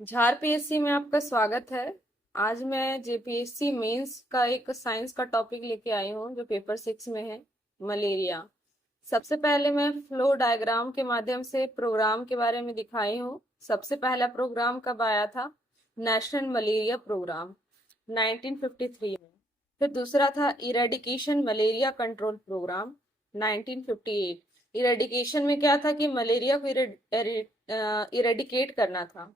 झार पीएससी में आपका स्वागत है। आज मैं जेपीएससी मेंस का एक साइंस का टॉपिक लेके आई हूँ जो पेपर 6 में है, मलेरिया। सबसे पहले मैं फ्लो डायग्राम के माध्यम से प्रोग्राम के बारे में दिखाई हूँ। सबसे पहला प्रोग्राम कब आया था? नेशनल मलेरिया प्रोग्राम 1953 में। फिर दूसरा था इरेडिकेशन मलेरिया कंट्रोल प्रोग्राम 1958। इरेडिकेशन में क्या था कि मलेरिया को इरेडिकेट करना था।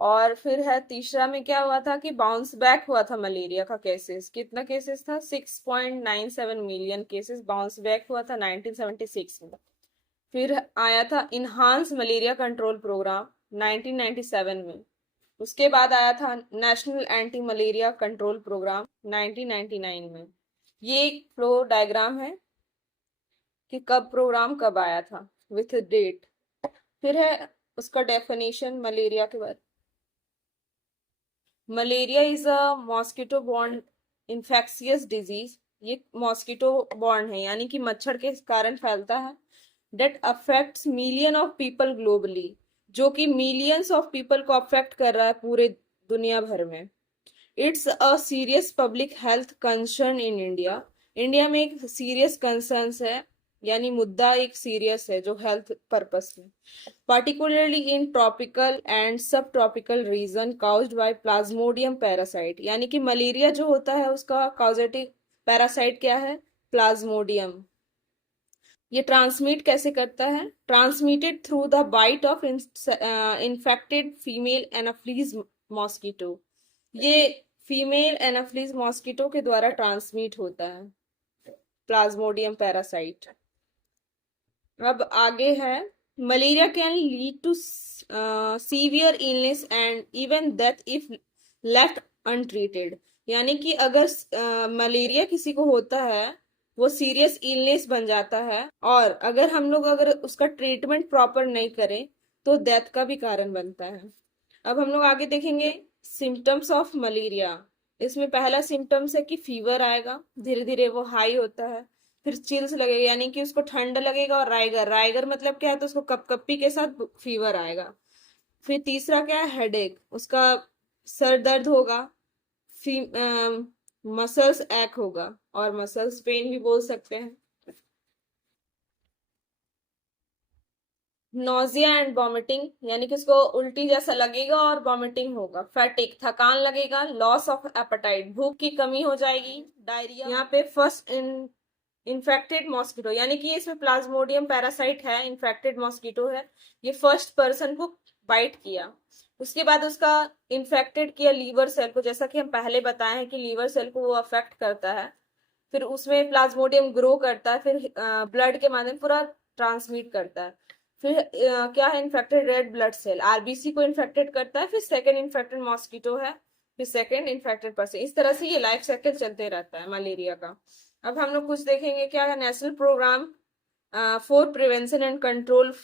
और फिर है तीसरा में क्या हुआ था कि बाउंस बैक हुआ था मलेरिया का केसेस। कितना केसेस था? 6.97 मिलियन केसेस बाउंस बैक हुआ था 1976 में। फिर आया था इनहांस मलेरिया कंट्रोल प्रोग्राम 1997 में। उसके बाद आया था national anti malaria control programme 1999 में। ये एक फ्लो डायग्राम है कि कब प्रोग्राम कब आया था विथ डेट। फिर है उसका डेफिनेशन मलेरिया के बारे। Malaria is a mosquito borne infectious disease. ये मॉस्किटो बॉर्न है यानी कि मच्छर के कारण फैलता है। That affects million of people globally, जो कि मिलियंस ऑफ पीपल को अफेक्ट कर रहा है पूरे दुनिया भर में। It's a serious public health concern in India. India में एक सीरियस कंसर्न है, यानी मुद्दा एक सीरियस है जो हेल्थ पर्पस में, particularly in tropical and subtropical region caused by plasmodium parasite। यानी कि मलेरिया जो होता है उसका कॉजेटिव पैरासाइट क्या है? प्लाज्मोडियम। ये ट्रांसमिट कैसे करता है? Transmitted through the bite of infected female anopheles mosquito. ये फीमेल एनाफ्लीज मॉस्किटो के द्वारा ट्रांसमिट होता है प्लाज्मोडियम पैरासाइट। अब आगे है malaria can lead to severe illness and even death if left untreated. यानी कि अगर मलेरिया किसी को होता है वो सीरियस इलनेस बन जाता है, और अगर उसका ट्रीटमेंट प्रॉपर नहीं करें तो डेथ का भी कारण बनता है। अब हम लोग आगे देखेंगे सिम्टम्स ऑफ मलेरिया। इसमें पहला सिम्टम्स है कि फीवर आएगा, धीरे धीरे वो हाई होता है। फिर चिल्स लगेगा यानी कि उसको ठंड लगेगा, और राइगर राइगर मतलब क्या है, तो उसको कपकपी के साथ फीवर आएगा। फिर तीसरा क्या है? हेडेक, उसका सर दर्द होगा। मसल्स एक होगा, और मसल्स पेन भी बोल सकते हैं। नोजिया एंड वॉमिटिंग, यानी कि उसको उल्टी जैसा लगेगा और वॉमिटिंग होगा। फैटिक, थकान लगेगा। लॉस ऑफ एपेटाइट, भूख की कमी हो जाएगी। डायरिया। यहाँ पे फर्स्ट इन्फेक्टेड मॉस्किटो, यानी कि इसमें प्लाज्मोडियम पैरासाइट है, इन्फेक्टेड मॉस्किटो है। ये फर्स्ट पर्सन को बाइट किया, उसके बाद उसका इन्फेक्टेड किया लीवर सेल को, जैसा कि हम पहले बताए हैं कि लीवर सेल को वो अफेक्ट करता है। फिर उसमें प्लाज्मोडियम ग्रो करता है, फिर ब्लड के माध्यम पूरा ट्रांसमिट करता है। फिर क्या है? Infected red blood cell, RBC को इन्फेक्टेड करता है। फिर सेकेंड इन्फेक्टेड मॉस्किटो है, फिर सेकेंड इन्फेक्टेड पर्सन। इस तरह से ये लाइफ साइकिल चलते रहता है मलेरिया का। अब हम लोग कुछ देखेंगे क्या है national programme for prevention and control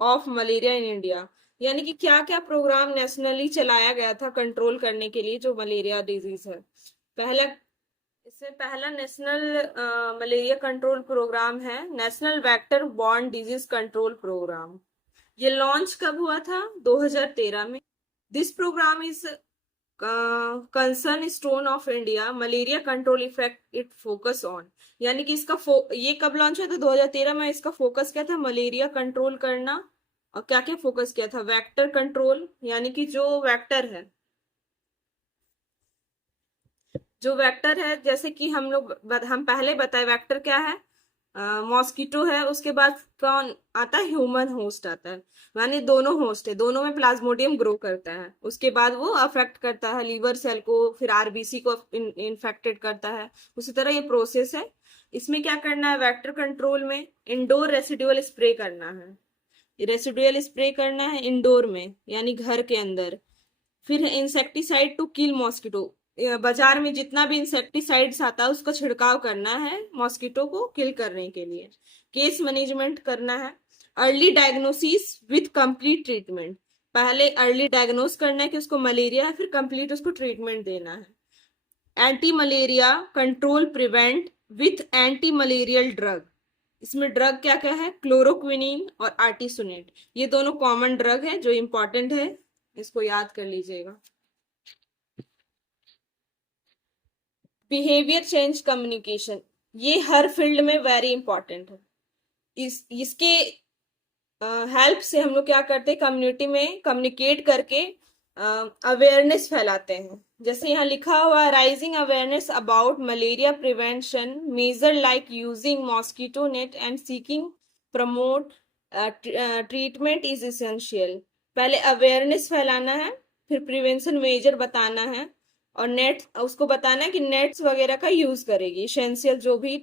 of malaria in India. यानी कि क्या क्या प्रोग्राम नेशनली चलाया गया था कंट्रोल करने के लिए जो मलेरिया डिजीज है। पहला इससे पहला नेशनल मलेरिया कंट्रोल प्रोग्राम है national vector borne disease control programme. ये लॉन्च कब हुआ था? 2013 में। This programme is cornerstone of India malaria control effect it focus on. यानी कि ये कब लॉन्च हुआ था? 2013 में। इसका फोकस क्या था? मलेरिया कंट्रोल करना। और क्या क्या फोकस किया था? वेक्टर कंट्रोल, यानी कि जो वेक्टर है, जैसे कि हम पहले बताए वेक्टर क्या है? मॉस्किटो है, उसके बाद कौन आता है? ह्यूमन होस्ट आता है। यानी दोनों होस्ट है, दोनों में प्लाज्मोडियम ग्रो करता है, उसके बाद वो अफेक्ट करता है लीवर सेल को, फिर आरबीसी को इन्फेक्टेड करता है। उसी तरह ये प्रोसेस है। इसमें क्या करना है? वेक्टर कंट्रोल में इंडोर रेसिडुअल स्प्रे करना है। रेसिडुअल स्प्रे करना है इंडोर में, यानी घर के अंदर। फिर इंसेक्टिसाइड टू किल मॉस्किटो। बाजार में जितना भी इंसेक्टिसाइड्स आता है उसका छिड़काव करना है मॉस्किटो को किल करने के लिए। केस मैनेजमेंट करना है। Early diagnosis with complete treatment. पहले अर्ली डायग्नोस करना है कि उसको मलेरिया है, फिर कंप्लीट उसको ट्रीटमेंट देना है। Anti malaria control prevent with anti malarial drug. इसमें ड्रग क्या क्या है? क्लोरोक्विनिन और आर्टिसोनेट। ये दोनों कॉमन ड्रग है जो इंपॉर्टेंट है इसको याद कर लीजिएगा। बिहेवियर चेंज कम्युनिकेशन, ये हर फील्ड में वेरी इंपॉर्टेंट है। इसके हेल्प से हम लोग क्या करते हैं, कम्युनिटी में कम्युनिकेट करके अवेयरनेस फैलाते हैं। जैसे यहाँ लिखा हुआ, raising awareness about malaria prevention measure like using mosquito net and seeking prompt treatment is essential. पहले अवेयरनेस फैलाना है, फिर प्रिवेंशन मेजर बताना है, और नेट उसको बताना है कि नेट्स वगैरह का यूज करेगी, एसेंशियल जो भी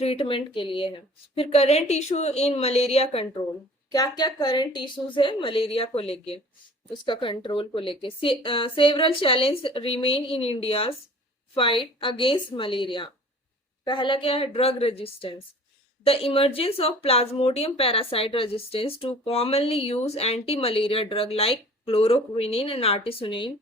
ट्रीटमेंट के लिए है। फिर current issue in malaria control, क्या क्या करंट इश्यूज है मलेरिया को लेके, उसका कंट्रोल को लेके। Several challenge remain in India fight against malaria. पहला क्या है, drug resistance, the emergence of plasmodium parasite resistance to commonly use anti malaria drug like chloroquine and artemisinin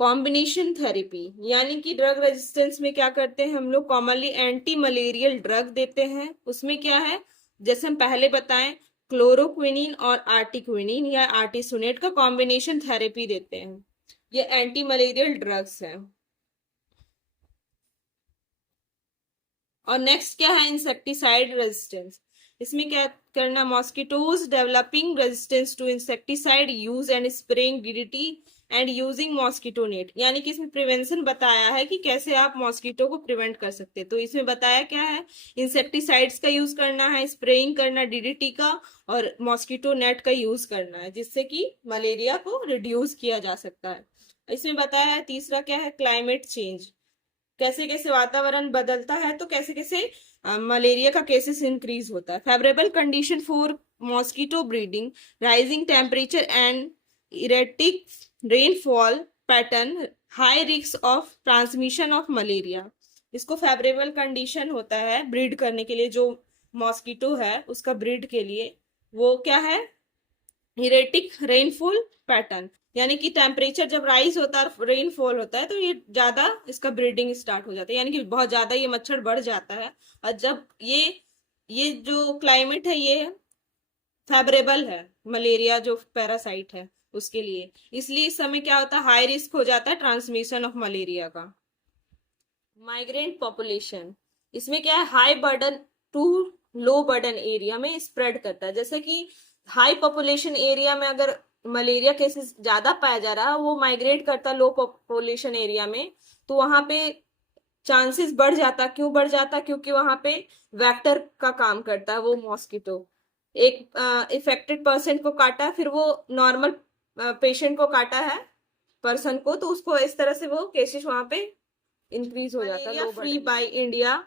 combination therapy. यानी कि ड्रग रेजिस्टेंस में क्या करते हैं हम लोग, कॉमनली एंटी मलेरियल ड्रग देते हैं। उसमें क्या है, जैसे हम पहले बताएं, क्लोरोक्विनिन और आर्टिक्विनिन या आर्टिसोनेट का कॉम्बिनेशन थेरेपी देते हैं। ये एंटी मलेरियल ड्रग्स हैं। और नेक्स्ट क्या है, इंसेक्टिसाइड रेजिस्टेंस। इसमें क्या करना, mosquitoes developing resistance to insecticide use and spraying DDT and using mosquito net. यानी कि इसमें प्रिवेंशन बताया है कि कैसे आप मॉस्किटो को प्रिवेंट कर सकते हैं। तो इसमें बताया क्या है, इंसेक्टिसाइड्स का यूज करना है, स्प्रेइंग करना डीडीटी का, और मॉस्किटो नेट का यूज करना है, जिससे कि मलेरिया को रिड्यूस किया जा सकता है। इसमें बताया है तीसरा क्या है, क्लाइमेट चेंज, कैसे कैसे वातावरण बदलता है तो कैसे कैसे मलेरिया का केसेस इंक्रीज होता है। Favourable condition for mosquito breeding, rising temperature and erratic rainfall pattern, high risk of transmission of malaria. इसको फेवरेबल कंडीशन होता है ब्रीड करने के लिए, जो मॉस्किटो है उसका ब्रीड के लिए, वो क्या है, इरेटिक रेनफॉल पैटर्न, यानी कि टेम्परेचर जब राइज होता है और रेनफॉल होता है तो ये ज्यादा इसका ब्रीडिंग स्टार्ट हो जाता है, यानी कि बहुत ज्यादा ये मच्छर बढ़ जाता है। और जब ये जो क्लाइमेट है ये फेवरेबल है मलेरिया जो पैरासाइट है उसके लिए, इसलिए इस समय क्या होता है, हाई रिस्क हो जाता है ट्रांसमिशन ऑफ मलेरिया का। माइग्रेंट पॉपुलेशन, इसमें क्या है, high burden to low burden area में स्प्रेड करता है। जैसे कि हाई पॉपुलेशन एरिया में अगर मलेरिया केसेस ज्यादा पाया जा रहा है, वो माइग्रेट करता है लो पॉपुलेशन एरिया में, तो वहां पे चांसेस बढ़ जाता। क्यों बढ़ जाता, क्योंकि वहां पे वेक्टर का काम करता है वो मॉस्किटो। एक इफेक्टेड पर्सन को काटा, फिर वो नॉर्मल पेशेंट को काटा है, पर्सन को, तो उसको इस तरह से वो केसेस वहां पे इंक्रीज हो जाता है। Free by India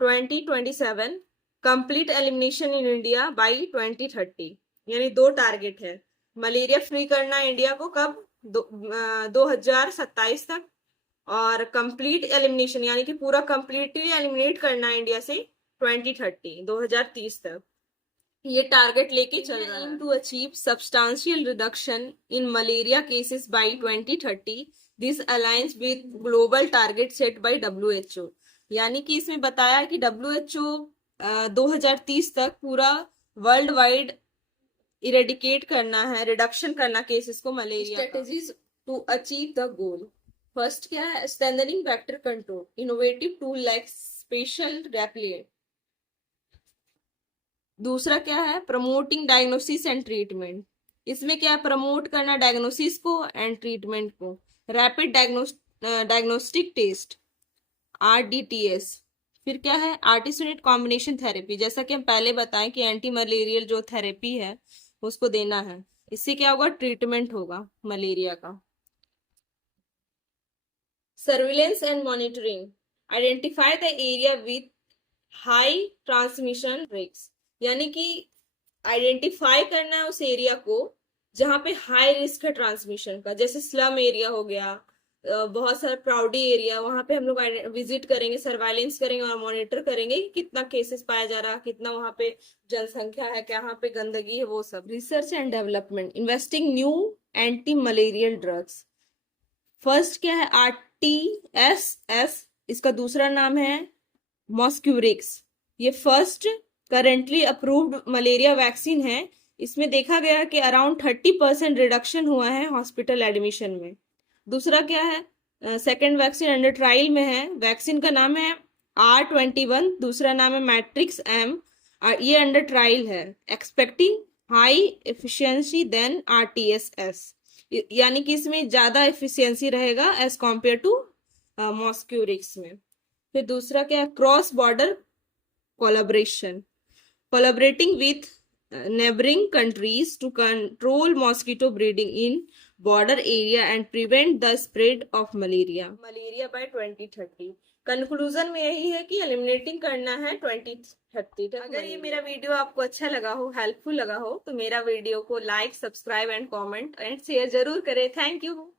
2027, complete elimination in India by 2030, यानी 2 टारगेट है, मलेरिया फ्री करना इंडिया को कब, 2027 तक, और कंप्लीट एलिमिनेशन यानी कि पूरा कंप्लीटली एलिमिनेट करना इंडिया से 2030, 2030 तक, ये टारगेट लेके चल रहा है। To achieve substantial reduction in malaria cases by 2030, this alliance with global target set by WHO। यानी कि इसमें बताया है कि WHO 2030 तक पूरा वर्ल्ड वाइड इरेडिकेट करना है, रिडक्शन करना केसेस को malaria. Strategies to achieve the goal, first क्या है, strengthening vector control, innovative tool like spatial repellent. दूसरा क्या है, प्रमोटिंग डायग्नोसिस एंड ट्रीटमेंट, इसमें क्या है, प्रमोट करना डायग्नोसिस को एंड ट्रीटमेंट को। Rapid diagnostic test RDTS। फिर क्या है, आर्टिसोनेट कॉम्बिनेशन थेरेपी, जैसा कि हम पहले बताएं कि एंटी मलेरियल जो थेरेपी है उसको देना है, इससे क्या होगा, ट्रीटमेंट होगा मलेरिया का। Surveillance and monitoring, identify the area with high transmission risk, यानी कि आइडेंटिफाई करना है उस एरिया को जहां पे हाई रिस्क है ट्रांसमिशन का, जैसे स्लम एरिया हो गया, बहुत सारा क्राउडी एरिया, वहां पे हम लोग विजिट करेंगे, सर्वाइलेंस करेंगे और मॉनिटर करेंगे कि कितना केसेस पाया जा रहा है, कितना वहां पे जनसंख्या है, कहाँ पे गंदगी है, वो सब। Research and development, investing new anti malarial drugs. First क्या है, RTSS, इसका दूसरा नाम है मॉस्क्यूरिक्स। ये first currently approved malaria vaccine है। इसमें देखा गया कि अराउंड 30% रिडक्शन हुआ है हॉस्पिटल एडमिशन में। दूसरा क्या है, सेकेंड वैक्सीन अंडर ट्रायल में है, वैक्सीन का नाम है R21, दूसरा नाम है मैट्रिक्स एम, ये अंडर ट्रायल है। Expecting high efficiency than RTS, यानी कि इसमें ज्यादा एफिशिएंसी रहेगा एज कॉम्पेयर टू मॉस्क्यूरिक्स में। फिर दूसरा क्या है, cross border collaboration, collaborating with neighboring countries to control mosquito breeding in border area and prevent the spread of malaria by 2030। Conclusion में यही है कि एलिमिनेटिंग करना है 2030 तक। अगर ये मेरा वीडियो आपको अच्छा लगा हो, हेल्पफुल लगा हो, तो मेरा वीडियो को like, subscribe and comment and share जरूर करें। Thank you.